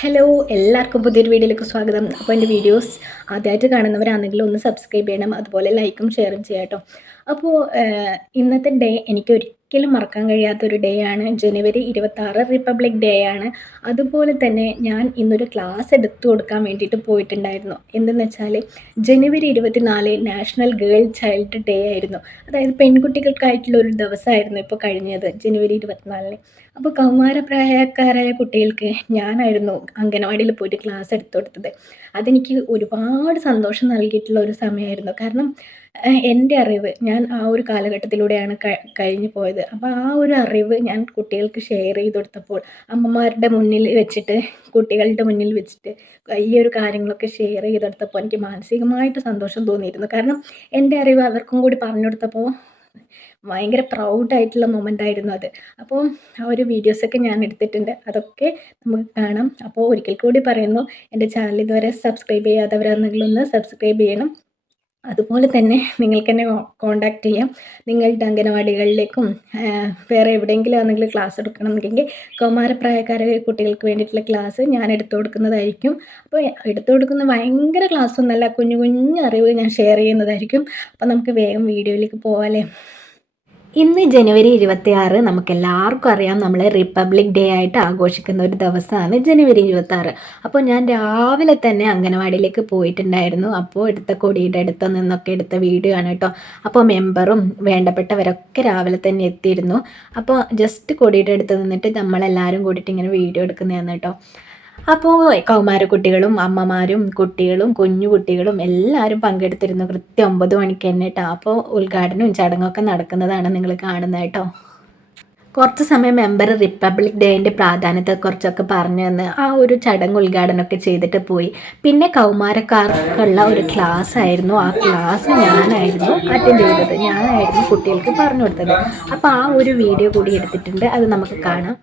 Hello എല്ലാവർക്കും പുതിയൊരു വീഡിയോയിലേക്ക് സ്വാഗതം. അപ്പോൾ എന്റെ വീഡിയോസ് ആദ്യമായിട്ട് കാണുന്നവരാണെങ്കിൽ ഒന്ന് സബ്സ്ക്രൈബ് ചെയ്യണം. അതുപോലെ ലൈക്കും ഷെയറും ചെയ്യാം കേട്ടോ. അപ്പോൾ ഇന്നത്തെ ഡേ എനിക്ക് ഒരിക്കലും മറക്കാൻ കഴിയാത്തൊരു ഡേ ആണ്. ജനുവരി ഇരുപത്താറ് റിപ്പബ്ലിക് ഡേ ആണ്. അതുപോലെ തന്നെ ഞാൻ ഇന്നൊരു ക്ലാസ് എടുത്തു കൊടുക്കാൻ വേണ്ടിയിട്ട് പോയിട്ടുണ്ടായിരുന്നു. എന്തെന്ന് വെച്ചാൽ ജനുവരി ഇരുപത്തിനാല് നാഷണൽ ഗേൾ ചൈൽഡ് ഡേ ആയിരുന്നു. അതായത് പെൺകുട്ടികൾക്കായിട്ടുള്ള ഒരു ദിവസമായിരുന്നു ഇപ്പോൾ കഴിഞ്ഞത് ജനുവരി ഇരുപത്തിനാലിന്. അപ്പോൾ കൗമാരപ്രായക്കാരായ കുട്ടികൾക്ക് ഞാനായിരുന്നു അംഗനവാടിയിൽ പോയിട്ട് ക്ലാസ് എടുത്തു കൊടുത്തത്. അതെനിക്ക് ഒരുപാട് സന്തോഷം നൽകിയിട്ടുള്ള ഒരു സമയമായിരുന്നു. കാരണം എന്റെ അറിവ് ഞാൻ ആ ഒരു കാലഘട്ടത്തിലൂടെയാണ് കഴിഞ്ഞു പോയത്. അപ്പോൾ ആ ഒരു അറിവ് ഞാൻ കുട്ടികൾക്ക് ഷെയർ ചെയ്ത് കൊടുത്തപ്പോൾ അമ്മമാരുടെ മുന്നിൽ വെച്ചിട്ട് കുട്ടികളുടെ മുന്നിൽ വെച്ചിട്ട് ഈ ഒരു കാര്യങ്ങളൊക്കെ ഷെയർ ചെയ്ത് കൊടുത്തപ്പോൾ എനിക്ക് മാനസികമായിട്ട് സന്തോഷം തോന്നിയിരുന്നു. കാരണം എന്റെ അറിവ് അവർക്കും കൂടി പറഞ്ഞു കൊടുത്തപ്പോൾ ഭയങ്കര പ്രൗഡായിട്ടുള്ള മൊമെന്റ് ആയിരുന്നു അത്. അപ്പോൾ ആ ഒരു വീഡിയോസൊക്കെ ഞാൻ എടുത്തിട്ടുണ്ട്. അതൊക്കെ നമുക്ക് കാണാം. അപ്പോൾ ഒരിക്കൽ കൂടി പറയുന്നു എന്റെ ചാനൽ ഇതുവരെ സബ്സ്ക്രൈബ് ചെയ്യാത്തവരാണെങ്കിലൊന്ന് സബ്സ്ക്രൈബ് ചെയ്യണം. അതുപോലെ തന്നെ നിങ്ങൾക്ക് എന്നെ കോൺടാക്റ്റ് ചെയ്യാം. നിങ്ങളുടെ അംഗനവാടികളിലേക്കും വേറെ എവിടെയെങ്കിലും ആണെങ്കിലും ക്ലാസ് എടുക്കണമെന്നുണ്ടെങ്കിൽ കൗമാരപ്രായക്കാരായ കുട്ടികൾക്ക് വേണ്ടിയിട്ടുള്ള ക്ലാസ് ഞാൻ എടുത്തു കൊടുക്കുന്നതായിരിക്കും. അപ്പോൾ എടുത്തു കൊടുക്കുന്ന ഭയങ്കര ക്ലാസ് ഒന്നല്ല കുഞ്ഞു കുഞ്ഞു അറിവ് ഞാൻ ഷെയർ ചെയ്യുന്നതായിരിക്കും. അപ്പോൾ നമുക്ക് വേഗം വീഡിയോയിലേക്ക് പോകാമല്ലേ ഇന്ന് ജനുവരി ഇരുപത്തി ആറ് നമുക്ക് എല്ലാവർക്കും അറിയാം നമ്മൾ റിപ്പബ്ലിക് ഡേ ആയിട്ട് ആഘോഷിക്കുന്ന ഒരു ദിവസമാണ് ജനുവരി ഇരുപത്തി ആറ് അപ്പോൾ ഞാൻ രാവിലെ തന്നെ അംഗനവാടിയിലേക്ക് പോയിട്ടുണ്ടായിരുന്നു. അപ്പോൾ എടുത്ത കൊടിയുടെ അടുത്ത് നിന്നൊക്കെ എടുത്ത വീഡിയോ ആണ് കേട്ടോ. അപ്പോൾ മെമ്പറും വേണ്ടപ്പെട്ടവരൊക്കെ രാവിലെ തന്നെ എത്തിയിരുന്നു. അപ്പോൾ ജസ്റ്റ് കൊടിയുടെ അടുത്ത് നിന്നിട്ട് നമ്മളെല്ലാവരും കൂടിയിട്ട് ഇങ്ങനെ വീഡിയോ എടുക്കുന്നതാണ് കേട്ടോ. അപ്പോൾ കൗമാര കുട്ടികളും അമ്മമാരും കുട്ടികളും കുഞ്ഞു കുട്ടികളും എല്ലാവരും പങ്കെടുത്തിരുന്നു. കൃത്യം ഒമ്പത് മണിക്ക് തന്നെ കേട്ടോ അപ്പോൾ ഉദ്ഘാടനവും ചടങ്ങൊക്കെ നടക്കുന്നതാണ് നിങ്ങൾ കാണുന്നത് കേട്ടോ. കുറച്ച് സമയം മെമ്പർ റിപ്പബ്ലിക് ഡേന്റെ പ്രാധാന്യത്തെക്കുറിച്ചൊക്കെ പറഞ്ഞു തന്ന് ആ ഒരു ചടങ്ങ് ഉദ്ഘാടനമൊക്കെ ചെയ്തിട്ട് പോയി. പിന്നെ കൗമാരക്കാർക്കുള്ള ഒരു ക്ലാസ് ആയിരുന്നു. ആ ക്ലാസ് ഞാനായിരുന്നു അറ്റൻഡ് ചെയ്തത്. ഞാനായിരുന്നു കുട്ടികൾക്ക് പറഞ്ഞു കൊടുത്തത്. അപ്പോൾ ആ ഒരു വീഡിയോ കൂടി എടുത്തിട്ടുണ്ട്. അത് നമുക്ക് കാണാം.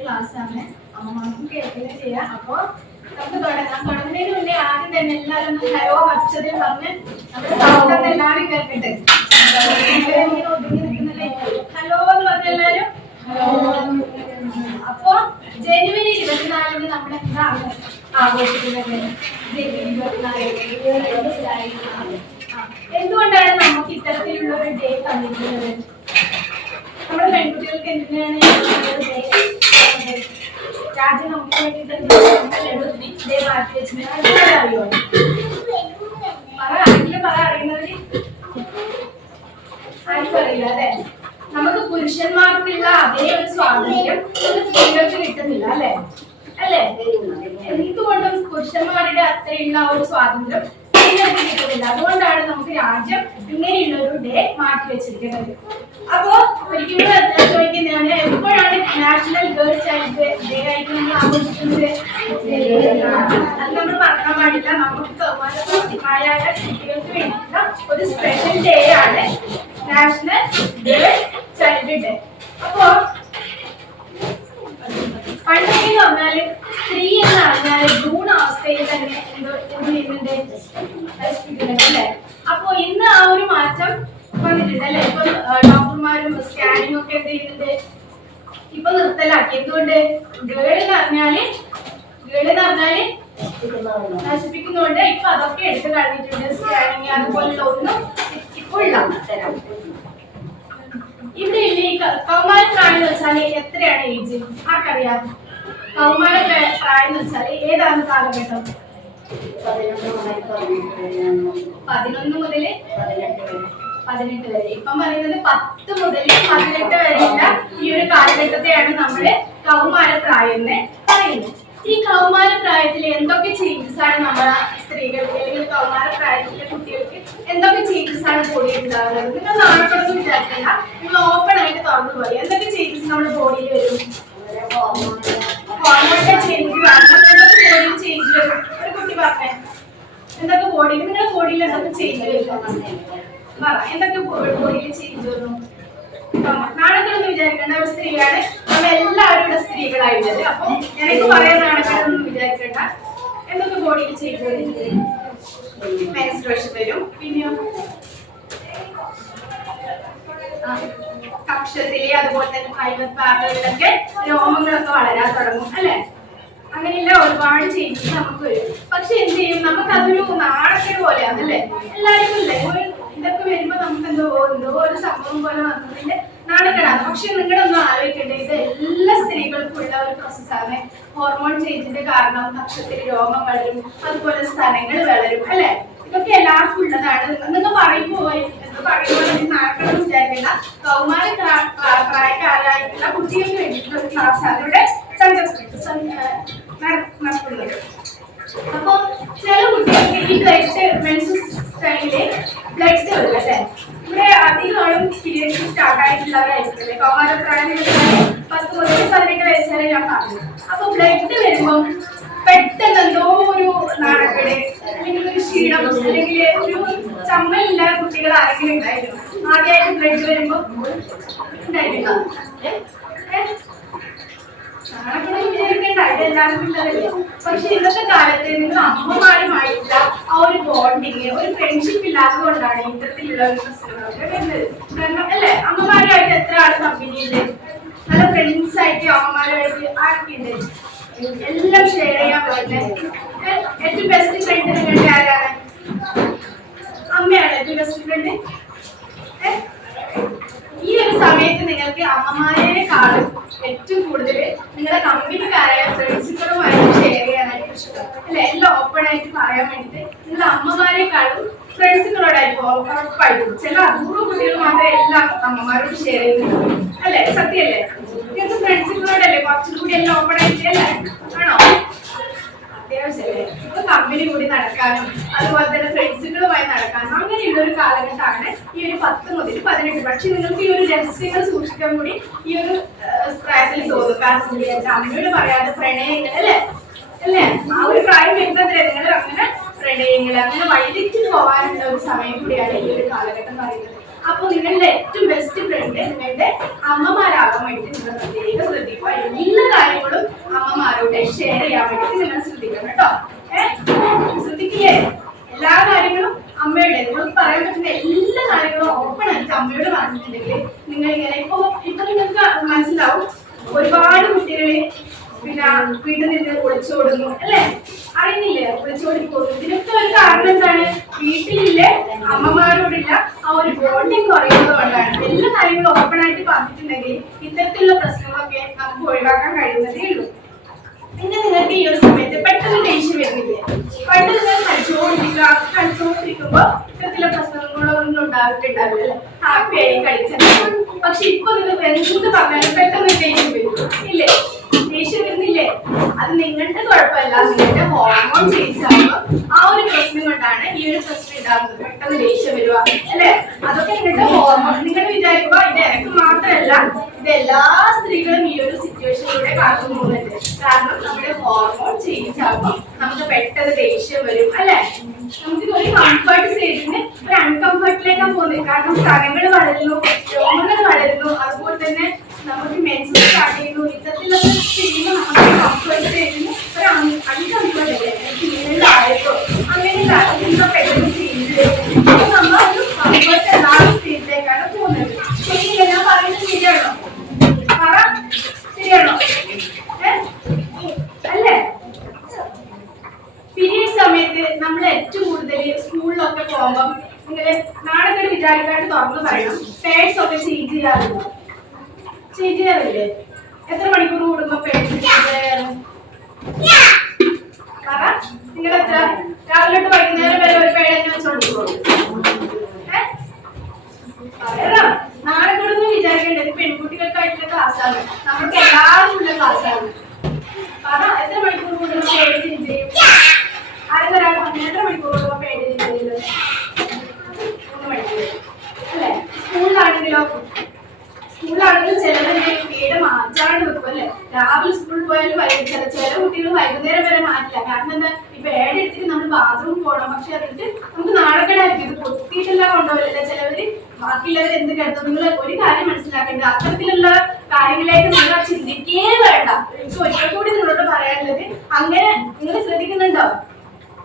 ക്ലാസ്സാണ്. അമ്മമാർക്കും കേൾക്കുകയും ചെയ്യാം. അപ്പൊ നമുക്ക് തുടങ്ങാം തുടങ്ങുന്നതിന് മുന്നേ ആദ്യം തന്നെ എല്ലാവരും ഹലോ അക്ഷരം പറഞ്ഞ് നമ്മുടെ സൗണ്ട് എല്ലാവരും കേൾക്കട്ടെ. ഒതുങ്ങി നിൽക്കുന്നില്ലേ? ഹലോ എന്ന് പറഞ്ഞ എല്ലാവരും? അപ്പൊ ജനുവരി ഇരുപത്തിനാലിന് നമ്മൾ എന്താണ് ആഘോഷിക്കുന്നത് ജനുവരി എന്തുകൊണ്ടാണ് നമുക്ക് ഇത്തരത്തിലുള്ള ഒരു ഡേ തന്നിട്ടുള്ളത് നമ്മുടെ मैंने चार दिन हमको तो दे मार्केट में പാടില്ല. നമുക്ക് കൗമാരപ്രായമായ കുട്ടികൾക്ക് വേണ്ടിയിട്ടുള്ള ഒരു സ്പെഷ്യൽ ഡേ ആണ് നാഷണൽ ഗേൾ ചൈൽഡ് ഡേ അപ്പോ പണ്ടൊക്കെ എന്ന് പറഞ്ഞാൽ സ്ത്രീ എന്ന് പറഞ്ഞാൽ ഭ്രൂണാവസ്ഥയിൽ തന്നെ എന്തോ എന്ത് അല്ലേ? അപ്പൊ ഇന്ന് ആ ഒരു മാറ്റം വന്നിട്ടുണ്ട് അല്ലെ? ഇപ്പൊ ഡോക്ടർമാരും സ്കാനിങ് ഒക്കെ എന്ത് ചെയ്യുന്നുണ്ട്? ഇപ്പൊ നിർത്തലാക്കി. എന്തുകൊണ്ട്? ഗേൾ എന്ന് പറഞ്ഞാൽ എന്ന് പറഞ്ഞാൽ നശിപ്പിക്കുന്നതുകൊണ്ട് ഇപ്പൊ അതൊക്കെ എടുത്തു കളഞ്ഞിട്ടുണ്ട്. സ്കാനിങ് അതുപോലുള്ള ഒന്നും ഇപ്പോൾ ഇല്ല. ഇവിടെ ഇല്ലേ ഈ കൗമാര പ്രായം എന്ന് വെച്ചാൽ എത്രയാണ് ഏജ് ആർക്കറിയാം? കൗമാര പ്രായം എന്ന് വെച്ചാൽ ഏതാണ് കാലഘട്ടം? പതിനൊന്ന് മുതൽ പതിനെട്ട് വരെ. ഇപ്പം പറയുന്നത് പത്ത് മുതൽ പതിനെട്ട് വരെയുള്ള ഈ ഒരു കാലഘട്ടത്തെയാണ് നമ്മൾ കൗമാര പ്രായം എന്ന് പറയുന്നത്. ഈ കൗമാര പ്രായത്തിൽ എന്തൊക്കെ ചേഞ്ചസ് ആണ് നമ്മളെ സ്ത്രീകൾക്ക് അല്ലെങ്കിൽ കൗമാര പ്രായത്തിലെ കുട്ടികൾക്ക് എന്തൊക്കെ ചേഞ്ചസ് ആണ് ബോഡിയിൽ ഉണ്ടാകുന്നത് നിങ്ങൾ നാളെപ്പെടുന്നു വിചാരിക്കണ്ട. നിങ്ങൾ ഓപ്പൺ ആയിട്ട് തുറന്നു പോയി എന്തൊക്കെ ചേഞ്ചസ് നമ്മുടെ ബോഡിയിൽ വരും? എന്തൊക്കെ ബോഡിയിൽ ചേഞ്ച് ബോഡിയിൽ നിങ്ങളുടെ ബോഡിയിൽ എന്തൊക്കെ ചേഞ്ച് വരും? എന്തൊക്കെ ബോഡിയിൽ ചേഞ്ച് വന്നു? നാണക്കെടൊന്നും വിചാരിക്കേണ്ട ഒരു സ്ത്രീയാണ്. നമ്മൾ എല്ലാവരും ഇവിടെ സ്ത്രീകളായിട്ടുള്ളത് അപ്പൊ എനിക്ക് പറയാൻ നാണക്കെടൊന്നും വിചാരിക്കേണ്ട. എന്തൊക്കെ ചേഞ്ച് വരും മെൻസ്ട്രേഷൻ വരും. പിന്നെയോ കക്ഷത്തിലെ അതുപോലെ തന്നെ പ്രൈവറ്റ് പാർട്ടുകളിലൊക്കെ രോമങ്ങളൊക്കെ വളരാൻ തുടങ്ങും അല്ലെ? അങ്ങനെയുള്ള ഒരുപാട് ചേഞ്ചസ് നമുക്ക് വരും. പക്ഷെ എന്ത് ചെയ്യും? നമുക്ക് അതൊരു നാണക്കേട് പോലെയാണ് എല്ലാവർക്കും ഇല്ലേ? ഇതൊക്കെ വരുമ്പോ നമുക്ക് എന്തോ എന്തോ ഒരു സംഭവം പോലെ വന്നതിന്റെ നാണക്കേടാണ് പക്ഷെ നിങ്ങളൊന്നും ആലോചിക്കണ്ടേ. ഇത് എല്ലാ സ്ത്രീകൾക്കും ഉള്ള ഒരു പ്രോസസ്സാണ് ഹോർമോൺ ചേഞ്ചിന്റെ കാരണം കക്ഷത്തിൽ രോഗം വളരും അതുപോലെ സ്ഥലങ്ങൾ വളരും അല്ലെ? ഇതൊക്കെ എല്ലാവർക്കും ഉള്ളതാണ്. നിങ്ങൾ പറയുമ്പോൾ പറയുമ്പോൾ നാണക്കേട് വിചാരിക്കേണ്ട. കൗമാര പ്രാ- പ്രാ- പ്രായക്കാരായിട്ടുള്ള കുട്ടികൾക്ക് വേണ്ടിയിട്ടുള്ള ഒരു ക്ലാസ്സാണ് ഇവിടെ സംഘ- സം- നടത്തുന്നത്. അപ്പൊ ചില കുട്ടികൾക്ക് ഈ ബ്ലഡ് മെൻസസ് വരും അല്ലേ? ഇവിടെ അധികം ആളും പീരിയഡ്സ് സ്റ്റാർട്ട് ആയിട്ടുള്ളവരായിരിക്കും അല്ലേ? കൗമാരപ്രായം പത്ത് മുതൽ പതിനെട്ട് വയസ്സ് വരെ ഞാൻ പറഞ്ഞു അപ്പൊ ബ്ലഡ് വരുമ്പോൾ പെട്ടെന്ന് എന്തോ ഒരു നാണക്കേട് അല്ലെങ്കിൽ ഒരു ക്ഷീണം അല്ലെങ്കിൽ ഒരു ചമ്മലില്ലാത്ത കുട്ടികൾ ആരെങ്കിലും ഉണ്ടായിരുന്നു? ആദ്യമായിട്ട് ബ്ലഡ് വരുമ്പോ ഉണ്ടായിരുന്നു? നാണക്കേട് വിചാരിക്കേണ്ട ഇതെല്ലാവർക്കും ഉള്ളതല്ലേ? പക്ഷെ ഇന്നത്തെ കാലത്ത് നിങ്ങൾ അമ്മമാരുമായിട്ടുള്ള ആ ഒരു ബോണ്ടിങ് ഒരു ഫ്രണ്ട്ഷിപ്പ് ഇല്ലാത്തത് കൊണ്ടാണ് ഇത്തരത്തിലുള്ള ഒരു പ്രശ്നങ്ങളൊക്കെ വരുന്നത്. അല്ലേ? അമ്മമാരുമായിട്ട് എത്ര ആൾ കമ്പനി ഉണ്ട് നല്ല ഫ്രണ്ട്സ് ആയിട്ട് അമ്മമാരുമായിട്ട് ആർക്കുണ്ട് എല്ലാം ഷെയർ ചെയ്യാൻ പറ്റുന്നത് ഏറ്റവും ബെസ്റ്റ് ഫ്രണ്ട് നിങ്ങളുടെ ആരാണ്? അമ്മയാണ് ഏറ്റവും ബെസ്റ്റ് ഫ്രണ്ട് സമയത്ത് നിങ്ങൾക്ക് അമ്മമാരെക്കാളും ഏറ്റവും കൂടുതൽ നിങ്ങളുടെ കമ്പനിക്കാരായ ഫ്രണ്ട്സുകളുമായിട്ട് ഷെയർ ചെയ്യാനായിട്ട് ഇഷ്ടം അല്ലെ? എല്ലാം ഓപ്പൺ ആയിട്ട് പറയാൻ വേണ്ടിയിട്ട് നിങ്ങളുടെ അമ്മമാരെക്കാളും ഫ്രണ്ട്സുകളോടായിരിക്കും ഉറപ്പായിട്ടും. ചില അപൂർവ കുട്ടികൾ മാത്രമേ എല്ലാം അമ്മമാരോട് ഷെയർ ചെയ്യുന്നുള്ളൂ. അല്ലെ? സത്യല്ലേ നിങ്ങൾക്ക് ഫ്രണ്ട്സുകളോടല്ലേ കുറച്ചും കൂടി എല്ലാം ഓപ്പൺ ആയിട്ട് അല്ലേ? ആണോ? അത്യാവശ്യമല്ലേ ഇപ്പൊ കമ്പനി കൂടി നടക്കാനും അതുപോലെ തന്നെ ഫ്രണ്ട്സുകളുമായി നടക്കാനും അങ്ങനെയുള്ള ഒരു കാലഘട്ടമാണ് ഈ ഒരു പത്ത് മുതൽ പതിനെട്ട്. പക്ഷെ നിങ്ങൾക്ക് ഈ ഒരു രഹസ്യങ്ങൾ സൂക്ഷിക്കാൻ കൂടി ഈ ഒരു പ്രായത്തിൽ തോന്നും കാരണം അമ്മയോട് പറയാതെ പ്രണയങ്ങൾ അല്ലേ? അല്ലേ? ആ ഒരു പ്രായം വരുന്നതിലെ നിങ്ങൾ അങ്ങനെ പ്രണയങ്ങൾ അങ്ങനെ വൈദ്യുതി പോകാനുള്ള ഒരു സമയം കൂടിയാണ് ഈ ഒരു കാലഘട്ടം പറയുന്നത്. അപ്പൊ നിങ്ങളുടെ ഏറ്റവും ബെസ്റ്റ് ഫ്രണ്ട് നിങ്ങളുടെ അമ്മമാരാകാൻ വേണ്ടി നിങ്ങൾ പ്രത്യേകം ശ്രദ്ധിക്കുക. എല്ലാ കാര്യങ്ങളും അമ്മമാരോട് ഷെയർ ചെയ്യാൻ വേണ്ടി നിങ്ങൾ ശ്രദ്ധിക്കണം കേട്ടോ. ശ്രദ്ധിക്കില്ലേ? എല്ലാ കാര്യങ്ങളും അമ്മയുടെ നിങ്ങൾക്ക് പറയാൻ പറ്റുന്ന എല്ലാ കാര്യങ്ങളും ഓപ്പൺ ആയിട്ട് അമ്മയോട് പറഞ്ഞിട്ടുണ്ടെങ്കിൽ നിങ്ങൾ ഇങ്ങനെ ഇപ്പൊ ഇപ്പൊ നിങ്ങൾക്ക് മനസ്സിലാവും. ഒരുപാട് കുട്ടികൾ പിന്നെ വീട്ടിൽ നിന്ന് ഒളിച്ചോടുന്നു അല്ലേ? അറിയുന്നില്ലേ? ഒളിച്ചോടി പോകുന്നു ഇതിനൊക്കെ ഒരു കാരണം എന്താണ്? വീട്ടിലില്ലേ അമ്മമാരോടില്ല ആ ഒരു ബോണ്ടിങ് കുറയുന്നത് കൊണ്ടാണ്. എല്ലാ കാര്യങ്ങളും ഓപ്പൺ ആയിട്ട് പറഞ്ഞിട്ടുണ്ടെങ്കിൽ ഇത്തരത്തിലുള്ള പ്രശ്നങ്ങളൊക്കെ നമുക്ക് ഒഴിവാക്കാൻ കഴിയുന്നതേ ഉള്ളൂ. പിന്നെ നിങ്ങൾക്ക് ഈ ഒരു സമയത്ത് പെട്ടെന്ന് ടെൻഷൻ വരുന്നില്ലേ? പണ്ട് നിങ്ങൾ കളിച്ചുകൊണ്ടിരിക്കുക കളിച്ചുകൊണ്ടിരിക്കുമ്പോ ഇത്തരത്തിലുള്ള പ്രശ്നങ്ങളൊന്നും ഉണ്ടായിട്ടുണ്ടാവില്ല അല്ലേ? ഹാപ്പി ആയി കളിച്ചത് പക്ഷെ ഇപ്പൊ നിങ്ങൾ എന്ത് പറഞ്ഞാലും പെട്ടെന്ന് ടെൻഷൻ വരും. അത് നിങ്ങളുടെ കുഴപ്പമല്ല. നിങ്ങളുടെ ഹോർമോൺ ചേഞ്ച് ആകുമ്പോൾ ആ ഒരു പ്രശ്നം കൊണ്ടാണ് ഈ ഒരു പ്രശ്നം ഉണ്ടാകുന്നത് പെട്ടെന്ന് ദേഷ്യം വരിക അല്ലെ? അതൊക്കെ നിങ്ങളുടെ ഹോർമോൺ നിങ്ങൾ വിചാരിക്കുക ഇത് എനിക്ക് മാത്രമല്ല ഇത് എല്ലാ സ്ത്രീകളും ഈ ഒരു സിറ്റുവേഷനിലൂടെ കടന്നു പോകുന്നുണ്ട് കാരണം നമ്മുടെ ഹോർമോൺ ചേഞ്ച് ആകുമ്പോൾ നമുക്ക് പെട്ടെന്ന് ദേഷ്യം വരും അല്ലെ? നമുക്ക് ഒരു കംഫർട്ട് സ്റ്റേജിന് ഒരു അൺകംഫർട്ടിലേക്കാണ് പോകുന്നത്. കാരണം സ്ഥലങ്ങൾ വളരുന്നു രോഗങ്ങൾ വളരുന്നു. അതുപോലെ തന്നെ നമുക്ക് മെൻസ് സ്റ്റാർട്ട് ചെയ്യുന്നു. ഇത്തരത്തിലൊക്കെ ചെയ്യുമ്പോൾ നമുക്ക് കംഫർട്ട് സ്റ്റേജിന് ഒരു അൺകംഫർട്ട് അല്ലേ? അങ്ങനെ Thank you. കാരണം എന്താ? ഇപ്പൊ ഏടെടുത്തിട്ട് നമ്മൾ ബാത്റൂം പോകണം പക്ഷെ അതിട്ട് നമുക്ക് നാണക്കേടായിരിക്കും. ഇത് പൊത്തിയിട്ടല്ല കൊണ്ടുപോകില്ല ചിലവര്. ബാക്കിയുള്ളവർ എന്ത് കരുതും? നിങ്ങൾ ഒരു കാര്യം മനസ്സിലാക്കേണ്ടത് അത്തരത്തിലുള്ള കാര്യങ്ങളിലേക്ക് നിങ്ങൾ ചിന്തിക്കേ വേണ്ട. എനിക്ക് ഒരിക്കൽ കൂടി നിങ്ങളോട് പറയാനുള്ളത് അങ്ങനെ നിങ്ങൾ ശ്രദ്ധിക്കുന്നുണ്ടോ?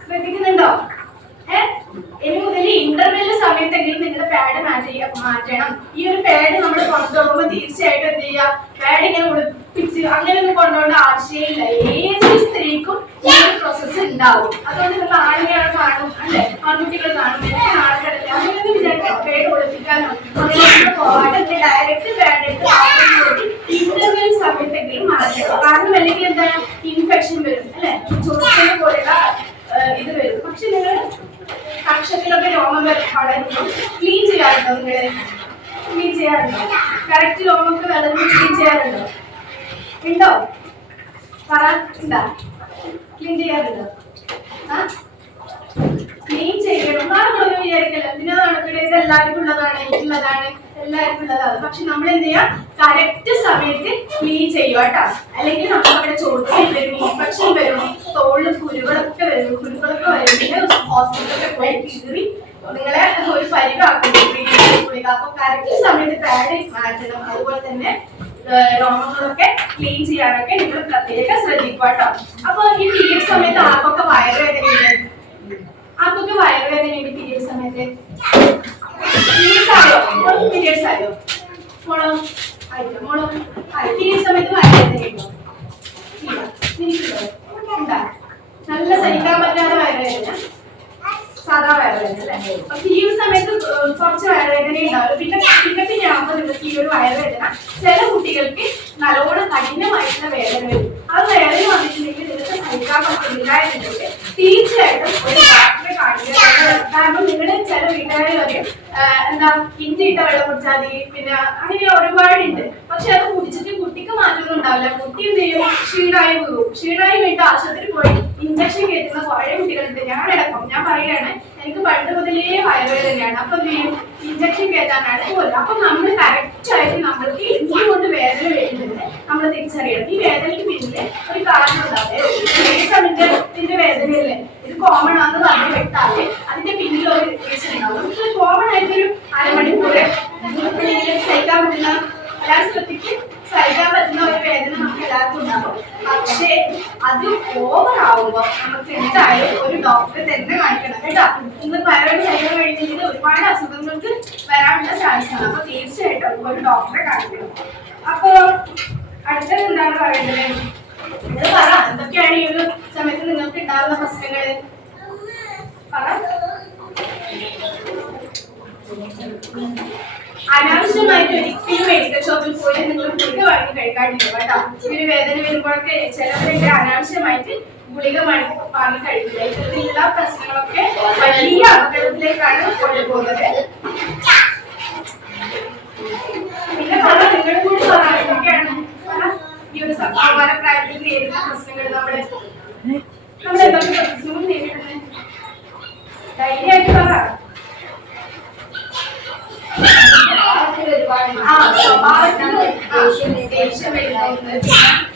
ശ്രദ്ധിക്കുന്നുണ്ടോ? ഏഹ് ഇനി മുതൽ ഇന്റർവെല്ല് സമയത്തെങ്കിലും നിങ്ങളുടെ പാഡ് മാറ്റി മാറ്റണം. ഈ ഒരു പാഡ് നമ്മൾ കൊണ്ടുപോകുമ്പോൾ തീർച്ചയായിട്ടും എന്ത് ചെയ്യുക പാഡ് ഇങ്ങനെ അങ്ങനെ ഒന്നും കൊണ്ടുപോകേണ്ട ആവശ്യമില്ല. ഏത് സ്ത്രീക്കും ഉണ്ടാവും. അതുകൊണ്ട് നിങ്ങൾ ആളുകളെ കാണും അല്ലെ? ആൺകുട്ടികൾ കാണും. ആളുകളെ അങ്ങനെയൊന്നും വിചാരിക്കാം പേര് ഒളിപ്പിക്കാനോ അങ്ങനെ പോകാതെ ഡയറക്റ്റ് എടുത്ത് ഇന്റർവെൽ സമയത്തെങ്കിലും മാറ്റണം കാരണം അല്ലെങ്കിൽ എന്താണ് ഇൻഫെക്ഷൻ വരും അല്ലെ? ചൊറിച്ചിൽ പോലെയുള്ള ഇത് വരും. പക്ഷെ നിങ്ങൾ അക്ഷരത്തിലൊക്കെ രോമം വളരുമ്പോൾ ക്ലീൻ ചെയ്യാറുണ്ടോ നിങ്ങൾ? ക്ലീൻ ചെയ്യാറുണ്ടോ? കറക്റ്റ് രോമൊക്കെ വളരുമ്പോൾ ക്ലീൻ ചെയ്യാറുണ്ടോ? ഉണ്ടോ? പറ ഉണ്ടാ? ക്ലീൻ ചെയ്യാറില്ല. ക്ലീൻ ചെയ്യണം. നമ്മളൊന്നും വിചാരിക്കല്ല? എന്തിനാ നടക്കണേ? ഇത് എല്ലാവർക്കും ഉള്ളതാണ് എനിക്കുള്ളതാണ് എല്ലാവർക്കും ഉള്ളതാണ്. പക്ഷെ നമ്മൾ എന്ത് ചെയ്യാം? കറക്റ്റ് സമയത്ത് ക്ലീൻ ചെയ്യുക കേട്ടോ. അല്ലെങ്കിൽ നമുക്ക് അവിടെ ചൊറിച്ചിൽ വരും ഇൻഫെക്ഷൻ വരും തോളിൽ കുരുകളൊക്കെ വരും. കുരുകളൊക്കെ വരും പിന്നെ ഹോസ്പിറ്റലൊക്കെ പോയി കീറി നിങ്ങളെ ഒരു പരിവാക്കും ഗുളിക അപ്പൊ കറക്റ്റ് സമയത്ത് പാഡ് മാറ്റണം. അതുപോലെ തന്നെ രോമങ്ങളൊക്കെ ക്ലീൻ ചെയ്യാനൊക്കെ നിങ്ങൾ പ്രത്യേകം ശ്രദ്ധിക്കുക അപ്പൊ ഈ പീരിയഡ് സമയത്ത് ആർക്കൊക്കെ വയറുവേദനയുണ്ട് ആർക്കൊക്കെ വയറുവേദനയുണ്ട് പീരിയഡ് സമയത്ത്? പീരിയഡ്സ് ആയോ മോളോ ആയിട്ടോ മോളോ പീരിയഡ് സമയത്ത് വയറുവേദനയുണ്ടോ ഇല്ല. നല്ല സഹിക്കാൻ വയറുവേദന സാധാ വയറുവേദന അല്ലേ? അപ്പൊ ഈ ഒരു സമയത്ത് കുറച്ച് വയറുവേദന ഉണ്ടാവും പിന്നെ പിന്നെ പിന്നെ ആകുമ്പോൾ നിങ്ങൾക്ക് ഈ ഒരു വയറുവേദന ചില കുട്ടികൾക്ക് നല്ലോണം കഠിനമായിട്ടുള്ള വേദന വരും. ആ വേദന വന്നിട്ടുണ്ടെങ്കിൽ നിങ്ങൾക്ക് സഹിക്കാൻ പറ്റുന്നില്ല എന്നുണ്ടെങ്കിൽ തീർച്ചയായിട്ടും ഒരു ഡോക്ടറെ കാണിക്കുക. കാരണം നിങ്ങളുടെ ചില വീട്ടുകാരെ പറയും എന്താ ഇഞ്ചി വെള്ളം കുടിച്ചാൽ മതി. പിന്നെ അങ്ങനെ ഒരുപാടുണ്ട്. പക്ഷെ അത് കുടിച്ചിട്ട് കുട്ടിക്ക് മാറ്റമൊന്നും ഉണ്ടാവില്ല. കുട്ടി എന്ത് ചെയ്യും? ക്ഷീണായി പോകും. ക്ഷീണായി വീട്ട് ആശുപത്രി പോയി ഇഞ്ചക്ഷൻ കയറ്റുന്ന കുറെ കുട്ടികളുണ്ട്. ഞാനടക്കം ഞാൻ പറയുകയാണ് എനിക്ക് പണ്ട് മുതലേ വയറുവേദനയാണ്. അപ്പൊ എന്ത് ചെയ്യും? ഇഞ്ചക്ഷൻ കയറ്റാനാണ് പോലും അപ്പൊ നമ്മൾ കറക്റ്റ് ആയിട്ട് നമ്മൾക്ക് എന്തുകൊണ്ട് വേദന വരുന്നുണ്ട് നമ്മൾ തിരിച്ചറിയണം. ഈ വേദനയ്ക്ക് പിന്നെ ഒരു കാരണം ഉണ്ടാവും ഈ ഇതിന്റെ വേദനയല്ലേ? ഇത് കോമൺ ആണെന്ന് പറഞ്ഞു വിട്ടാൽ അതിന്റെ പിന്നിൽ ഒരു ഉണ്ടാവും ഇത് കോമൺ ആയിട്ടൊരു അരമണിക്കൂർ നിങ്ങൾക്ക് സഹിക്കാൻ പറ്റുന്ന എല്ലാവരും ശ്രദ്ധിക്കും സഹിക്കാൻ പറ്റുന്ന ഒരു വേദന നമുക്ക് എല്ലാവർക്കും ഉണ്ടാവും. പക്ഷേ അത് ഓവർ നമുക്ക് ഒരു ഡോക്ടറെ തന്നെ കാണിക്കണം. കേട്ടോ? ഇന്ന് വയറുവേദന സഹിക്കാൻ കഴിഞ്ഞിട്ട് ഒരുപാട് അസുഖങ്ങൾക്ക് വരാനുള്ള ചാൻസ് ആണ്. അപ്പോൾ തീർച്ചയായിട്ടും ഒരു ഡോക്ടറെ കാണിക്കണം. അപ്പോൾ അടുത്തത് എന്താണ് പറയേണ്ടത്? നിങ്ങൾ പറ. എന്തൊക്കെയാണ് ഈ ഒരു സമയത്ത് നിങ്ങൾക്ക് ഉണ്ടാകുന്ന പ്രശ്നങ്ങൾ പറ. അനാവശ്യമായിട്ട് ഒരിക്കലും മെഡിക്കൽ ഷോപ്പിൽ പോയി നിങ്ങൾ ഗുളിക വാങ്ങി കഴിക്കാണ്ടിരിക്കും കേട്ടോ. ഇവർ വേദന വരുമ്പോഴൊക്കെ ചിലവരൊക്കെ അനാവശ്യമായിട്ട് ഗുളിക വാങ്ങി കഴിക്കില്ല. ഇത്തരത്തിലുള്ള പ്രശ്നങ്ങളൊക്കെ വലിയ അപകടത്തിലേക്കാണ് കൊണ്ടുപോകുന്നത്. പിന്നെ പറഞ്ഞ നിങ്ങൾ കൂടി എന്തൊക്കെയാണ് ഈ ഒരു സമാന പ്രായത്തിൽ നേരിടുന്ന പ്രശ്നങ്ങൾ നമ്മുടെ നമ്മുടെ എന്തൊക്കെ പ്രശ്നങ്ങൾ നേരിടുന്നത്? ധൈര്യമായിട്ട് പറ.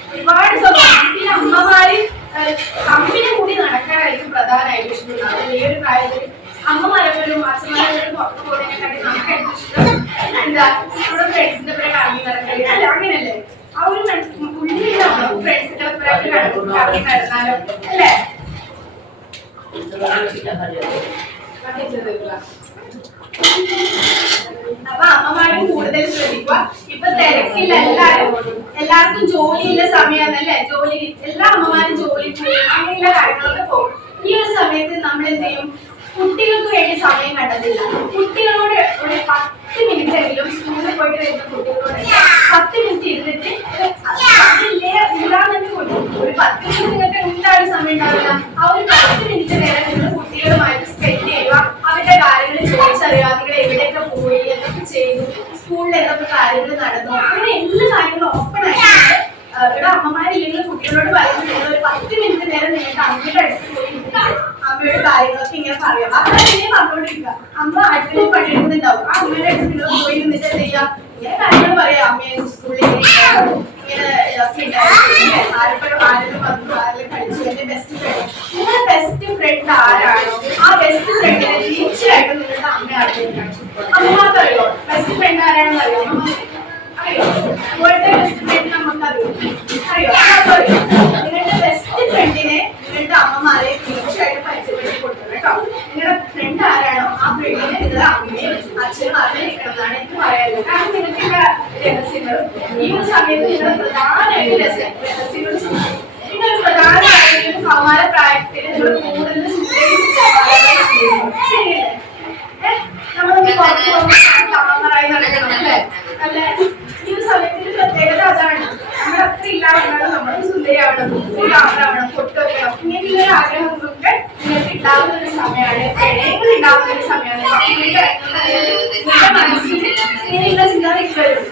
ഒരുപാട് സ്വഭാവം. പിന്നെ അമ്മമാര് ഏഹ്, കൂടി നടക്കാനായിരിക്കും പ്രധാനമായിട്ട് ഇഷ്ടമുണ്ടാവും ഈ ഒരു പ്രായത്തിൽ അമ്മമാരെപ്പോഴും അച്ഛന്മാരെപ്പോഴും പുറത്തു പോകുന്നതിനെക്കാട്ടി നമുക്ക് ഏറ്റവും ഇഷ്ടം. എന്താ നമ്മുടെ ഫ്രണ്ട്സിന്റെ പേരെ കറങ്ങി നടക്കുക അല്ല അങ്ങനെയല്ലേ ആ ഒരു ഉള്ളിലുണ്ടാവും ഫ്രണ്ട്സിന്റെ അല്ലേ? അപ്പൊ അമ്മമാരും കൂടുതൽ ശ്രദ്ധിക്കുക. ഇപ്പൊ തിരക്കില്ല എല്ലാരും. എല്ലാവർക്കും ജോലിയുള്ള സമയമാണല്ലേ ജോലി എല്ലാ അമ്മമാരും ജോലി അങ്ങനെയുള്ള കാര്യങ്ങളൊക്കെ പോകും. ഈ ഒരു സമയത്ത് നമ്മൾ എന്ത് ചെയ്യും കുട്ടികൾക്ക് വേണ്ടി സമയം കണ്ടതില്ല കുട്ടികളോട് ഒരു പത്ത് മിനിറ്റ് എങ്കിലും സ്കൂളിൽ പോയിട്ട് വരുന്ന കുട്ടികളോട് പത്ത് മിനിറ്റ് ഇരുന്നിട്ട് രസം രഹസ്യങ്ങൾ സൂക്ഷിക്കും. പിന്നെ ഒരു പ്രധാന കാര്യം കൗമാര പ്രായത്തിൽ നിങ്ങൾ കൂടുതൽ. ശരിയല്ലേ? നമ്മളൊന്ന് പുറത്ത് പോകുമ്പോൾ നടക്കണം അല്ലേ? അല്ലെ? ഈ ഒരു സമയത്തിന്റെ പ്രത്യേകത അതാണ്. നമ്മൾ അത്ര ഇല്ലാണ്ടാണ് നമ്മൾ സുന്ദരിയാവണം ഒരു താമരാവണം പൊട്ട് വെക്കണം ഇങ്ങനെയുള്ള ഒരു ഒരു സമയമാണ്. പ്രണയങ്ങൾ ഉണ്ടാവുന്ന ഒരു സമയമാണ്. നിങ്ങളുടെ മനസ്സിൽ ഇങ്ങനെയുള്ള വരും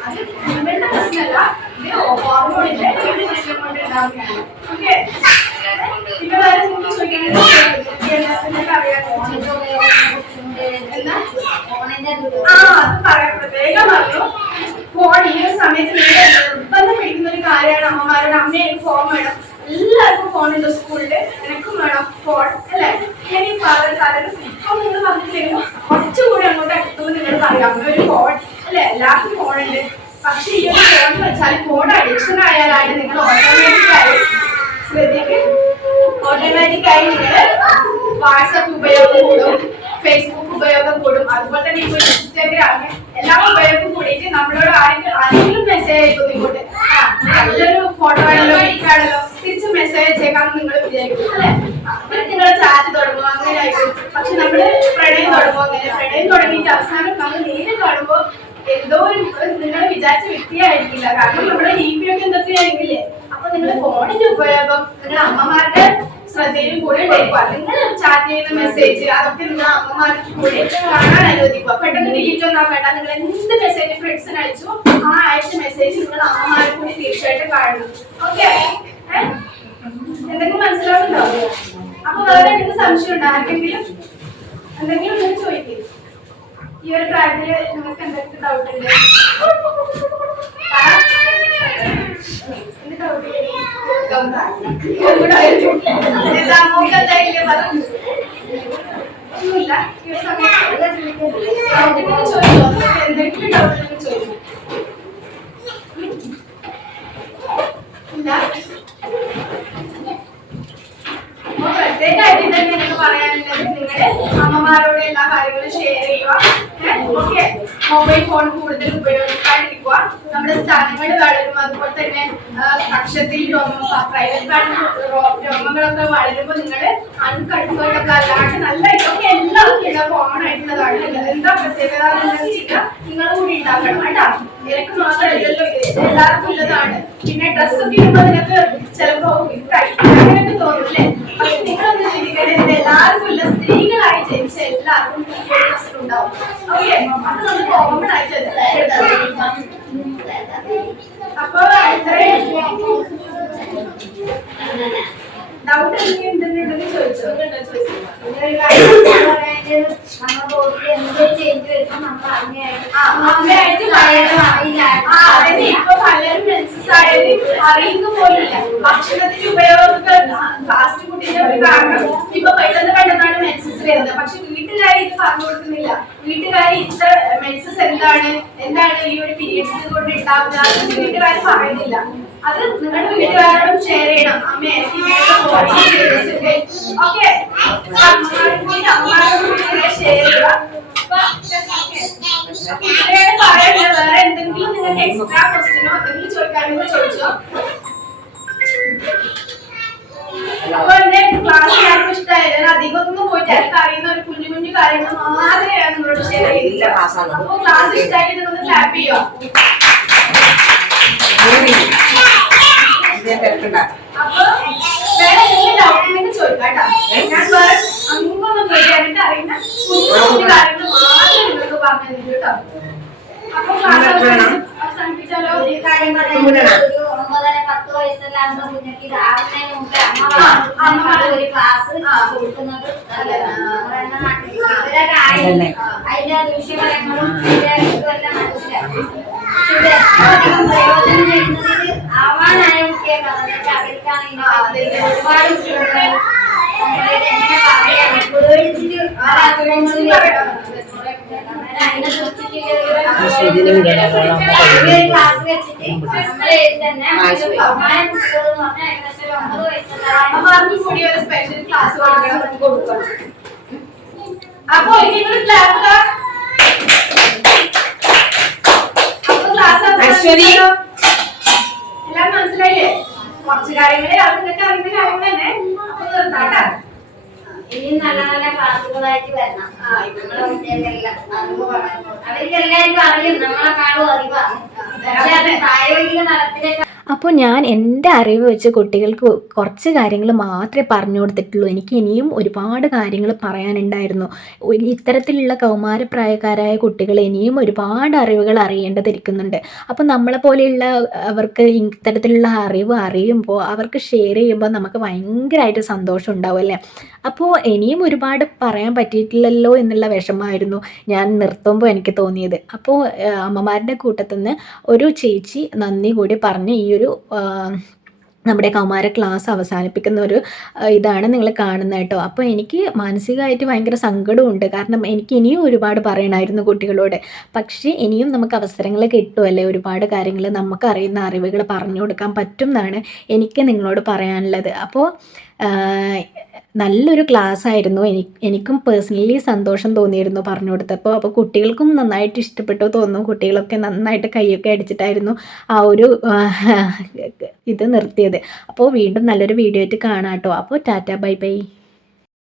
പ്രത്യേകം പറഞ്ഞു ഫോൺ ഈ ഒരു സമയത്ത് നിർബന്ധം പിടിക്കുന്ന ഒരു കാര്യമാണ് അമ്മമാരുടെ അമ്മ എനിക്ക് ഫോൺ വേണം എല്ലാവർക്കും ഫോൺ ഉണ്ട് സ്കൂളിൽ എനിക്കും വേണം ഫോൺ അല്ലേ ഞാൻ ഈ പറഞ്ഞ കാര്യം ഇപ്പൊ നിങ്ങൾ പറഞ്ഞില്ലെങ്കിൽ കുറച്ചുകൂടി അങ്ങോട്ട് എത്തുമെന്ന് നിങ്ങൾ പറയാം ഒരു ഫോൺ അല്ലെ എല്ലാവർക്കും ഫോൺ ഉണ്ട് പക്ഷെ ഈ ഒരു ഫോൺ വെച്ചാൽ ഫോൺ അഡിക്ഷൻ നിങ്ങൾ ഓട്ടോമാറ്റിക്കായി ശ്രദ്ധിക്കും. ഓട്ടോമാറ്റിക്കായി നിങ്ങൾ വാട്സപ്പ് ഉപയോഗം കൂടും ഫേസ്ബുക്ക് ഉപയോഗം കൂടും അതുപോലെ തന്നെ ഇപ്പൊ ഇൻസ്റ്റാഗ്രാം എല്ലാ ഉപയോഗം കൂടിയിട്ട് നമ്മളോട് ആരെങ്കിലും ആരെങ്കിലും മെസ്സേജ് അയക്കും ഇങ്ങോട്ട് നല്ലൊരു ഫോട്ടോ ആണല്ലോ ആണല്ലോ തിരിച്ച് മെസ്സേജ് അയച്ചേക്കാം നിങ്ങൾ വിചാരിക്കും അല്ലെ? അപ്പൊ നിങ്ങൾ ചാറ്റ് തുടങ്ങും അങ്ങനെ ആയിരിക്കും. പക്ഷെ നമ്മൾ പ്രണയം തുടങ്ങും അങ്ങനെ പ്രണയം തുടങ്ങിയിട്ട് അവസാനം നമ്മൾ നേരിൽ കാണുമ്പോ എന്തോ ഒരു നിങ്ങൾ വിചാരിച്ച വ്യക്തിയായിരിക്കില്ല. കാരണം നമ്മുടെ ഡി പി ഒക്കെ എന്തൊക്കെയായിരിക്കില്ലേ? അപ്പൊ നിങ്ങൾ ഫോണിന്റെ ഉപയോഗം നിങ്ങളുടെ അമ്മമാരുടെ ശ്രദ്ധയിലും കൂടെ ഉണ്ടായിരിക്കും നിങ്ങൾ ചാറ്റ് ചെയ്യുന്ന മെസ്സേജ് അതൊക്കെ നിങ്ങൾ അമ്മമാർക്ക് കൂടെ കാണാൻ അനുവദിക്കുക പെട്ടെന്ന് ഡിലീറ്റ് ഒന്നും വേണ്ട. നിങ്ങൾ എന്ത് മെസ്സേജ് ഫ്രണ്ട്സിന് അയച്ചു ആ അയച്ച മെസ്സേജ് നിങ്ങൾ അമ്മമാരെ കൂടി തീർച്ചയായിട്ടും കാണണം ഓക്കെ എന്തെങ്കിലും മനസ്സിലാവുന്നുണ്ടാവുമോ അപ്പൊ വേറെ എന്തെങ്കിലും സംശയം ഉണ്ടോ ആർക്കെങ്കിലും? എന്തെങ്കിലും ചോദിക്കില്ല ചോദിക്കും. ഡൗട്ട് ഈ ചോദിച്ചോ? എന്തെങ്കിലും ഡൗട്ട് പ്രത്യേകമായിട്ട് തന്നെ നിങ്ങൾക്ക് പറയാനുള്ളത്? നിങ്ങളുടെ അമ്മമാരോട് എല്ലാ കാര്യങ്ങളും ഓക്കെ മൊബൈൽ ഫോൺ കൂടുതൽ ഉപയോഗിക്കാതിരിക്കുക നമ്മുടെ സ്ഥലങ്ങൾ വളരും. അതുപോലെ തന്നെ അക്ഷത്തിൽ രോമം പ്രൈവറ്റ് രോമങ്ങളൊക്കെ വളരുമ്പോൾ നിങ്ങൾ അൺകൺഫേർട്ടൊക്കെ അല്ലാണ്ട് നല്ല ഇതൊക്കെ എല്ലാവർക്കും ഉള്ള കോമൺ ആയിട്ടുള്ളതാണ് എന്താ പ്രത്യേകത നിങ്ങൾ കൂടി ഉണ്ടാക്കണം കേട്ടോ. എനിക്ക് മാത്രമല്ലല്ലോ എല്ലാവർക്കും ഉള്ളതാണ്. പിന്നെ ഡ്രസ്സൊക്കെ ഇടുമ്പോൾ നിങ്ങൾക്ക് ചിലപ്പോ അങ്ങനെയൊക്കെ തോന്നും അല്ലേ? പക്ഷെ നിങ്ങളൊന്ന് ചിന്തിക്കണേ എല്ലാവർക്കും ഉള്ള സ്ത്രീകളായി ജനിച്ച എല്ലാവർക്കും ഡ്രസ് ഉണ്ടാവും. ഓക്കെ അത് നമ്മൾ കോമൺ ആയിട്ട്. അപ്പൊ ഇത്രയും ഡൗട്ട് എന്തെങ്കിലും ചോദിച്ചോ ഉണ്ടോ ചോദിച്ചോ ആ, അമ്മയായിട്ട് പറയണം. ആ, അതന്നെ ഇപ്പൊ പലരും മെൻസസ് ആയത് അറിയുക പോലില്ല ഭക്ഷണത്തിന്റെ ഉപയോഗമൊക്കെ ഫാസ്റ്റ് ഫുഡിന്റെ ഒരു കാരണം ഇപ്പൊ പെട്ടെന്ന് പെട്ടെന്നാണ് മെൻസസ് വരുന്നത് പക്ഷെ വീട്ടുകാരി ഇത് പറഞ്ഞു കൊടുക്കുന്നില്ല വീട്ടുകാരി ഇത്ര മെൻസസ് എന്താണ് എന്താണ് ഈ ഒരു പീരീഡ്സ് കൊണ്ട് ഉണ്ടാവുക അതൊന്നും വീട്ടുകാർ പറയുന്നില്ല അത് നിങ്ങളുടെ വീട്ടുകാരോടും ഷെയർ ചെയ്യണം അമ്മ എനിക്ക് ഓക്കെ അമ്മമാരോടും ഷെയർ ചെയ്യുക ഇത്രയാണ് പറയാനുള്ളത്. വേറെ എന്തെങ്കിലും നിങ്ങൾക്ക് എക്സ്ട്രാ ക്വസ്റ്റ്യനോ എന്തെങ്കിലും ചോദിക്കാനുണ്ടോ ചോദിച്ചോ. അപ്പൊ എന്റെ ക്ലാസ് എല്ലാവർക്കും ഇഷ്ടമായി ഞാൻ അധികം ഒന്നും പോയിട്ട് എനിക്ക് അറിയുന്ന ഒരു കുഞ്ഞു കുഞ്ഞു കാര്യങ്ങൾ മാത്രമേ നിങ്ങളോട് ഷെയർ ചെയ്തില്ല അപ്പൊ ക്ലാസ് ഇഷ്ടമായിട്ട് നിങ്ങൾ ക്ലാപ്പ് ചെയ്യോ അപ്പൊ വേറെ എന്തെങ്കിലും ഡൗട്ട് ഉണ്ടെങ്കിൽ ചോദിക്കാം കേട്ടോ. ഞാൻ വേറെ അങ്ങൊന്നും കേട്ടിട്ട് അറിയുന്ന കുഞ്ഞു കുഞ്ഞു കാര്യങ്ങൾ മാത്രമേ നിങ്ങൾക്ക് പറഞ്ഞു കേട്ടോ. അതിന്റെ ദൂഷ്യഫലങ്ങളും മനസ്സിലാക്കും. പ്രയോജനം ചെയ്യുന്നതിൽ ആവാനായ കുട്ടിയൊക്കെ അതൊക്കെ അവർക്കാണ് ആ, അതെ. ഒരുപാട് കുട്ടികളുണ്ട് നമ്മളിത് എങ്ങനെ പറയാം പേടിച്ചിട്ട് ആ, പേടിച്ചിട്ട് കൊടുക്കണം. അപ്പൊ അശ്വതി. എല്ലാം മനസ്സിലായില്ലേ? കുറച്ച് കാര്യങ്ങളെ അത് നിങ്ങൾക്ക് അറിയുന്ന കാര്യങ്ങൾ തന്നെ. നിർത്താട്ടാ. ഇനിയും നല്ല നല്ല ക്ലാസ്സുകളായിട്ട് വരണം. അറിയും. നമ്മളെക്കാളും അറിവാണ് അപ്പോൾ ഞാൻ എന്റെ അറിവ് വെച്ച് കുട്ടികൾക്ക് കുറച്ച് കാര്യങ്ങൾ മാത്രമേ പറഞ്ഞു കൊടുത്തിട്ടുള്ളൂ. എനിക്ക് ഇനിയും ഒരുപാട് കാര്യങ്ങൾ പറയാനുണ്ടായിരുന്നു. ഇത്തരത്തിലുള്ള കൗമാരപ്രായക്കാരായ കുട്ടികൾ ഇനിയും ഒരുപാട് അറിവുകൾ അറിയേണ്ടതിരിക്കുന്നുണ്ട്. അപ്പോൾ നമ്മളെ പോലെയുള്ള അവർക്ക് ഇത്തരത്തിലുള്ള അറിവ് അറിയുമ്പോൾ അവർക്ക് ഷെയർ ചെയ്യുമ്പോൾ നമുക്ക് ഭയങ്കരമായിട്ട് സന്തോഷം ഉണ്ടാവും അല്ലേ? അപ്പോൾ ഇനിയും ഒരുപാട് പറയാൻ പറ്റിയിട്ടില്ലല്ലോ എന്നുള്ള വിഷമമായിരുന്നു ഞാൻ നിർത്തുമ്പോൾ എനിക്ക് തോന്നിയത്. അപ്പോൾ അമ്മമാരുടെ കൂട്ടത്തിൽ നിന്ന് ഒരു ചേച്ചി നന്ദി കൂടി പറഞ്ഞ് ഈ ഒരു നമ്മുടെ കൗമാര ക്ലാസ് അവസാനിപ്പിക്കുന്ന ഒരു ഇതാണ് നിങ്ങൾ കാണുന്നത് കേട്ടോ. അപ്പോൾ എനിക്ക് മാനസികമായിട്ട് ഭയങ്കര സങ്കടമുണ്ട് കാരണം എനിക്ക് ഇനിയും ഒരുപാട് പറയണമായിരുന്നു കുട്ടികളോട്. പക്ഷേ ഇനിയും നമുക്ക് അവസരങ്ങൾ കിട്ടുമല്ലേ ഒരുപാട് കാര്യങ്ങൾ നമുക്ക് അറിയുന്ന അറിവുകൾ പറഞ്ഞു കൊടുക്കാൻ പറ്റും എന്നാണ് എനിക്ക് നിങ്ങളോട് പറയാനുള്ളത്. അപ്പോൾ നല്ലൊരു ക്ലാസ് ആയിരുന്നു എനിക്ക് എനിക്കും പേഴ്സണലി സന്തോഷം തോന്നിയിരുന്നു പറഞ്ഞു കൊടുത്തപ്പോൾ അപ്പോൾ കുട്ടികൾക്കും നന്നായിട്ട് ഇഷ്ടപ്പെട്ടു തോന്നുന്നു. കുട്ടികളൊക്കെ നന്നായിട്ട് കൈയൊക്കെ അടിച്ചിട്ടായിരുന്നു ആ ഒരു ഇത് നിർത്തിയത്. അപ്പോൾ വീണ്ടും നല്ലൊരു വീഡിയോ ആയിട്ട് കാണാം കേട്ടോ. അപ്പോൾ ടാറ്റ ബൈ ബൈ.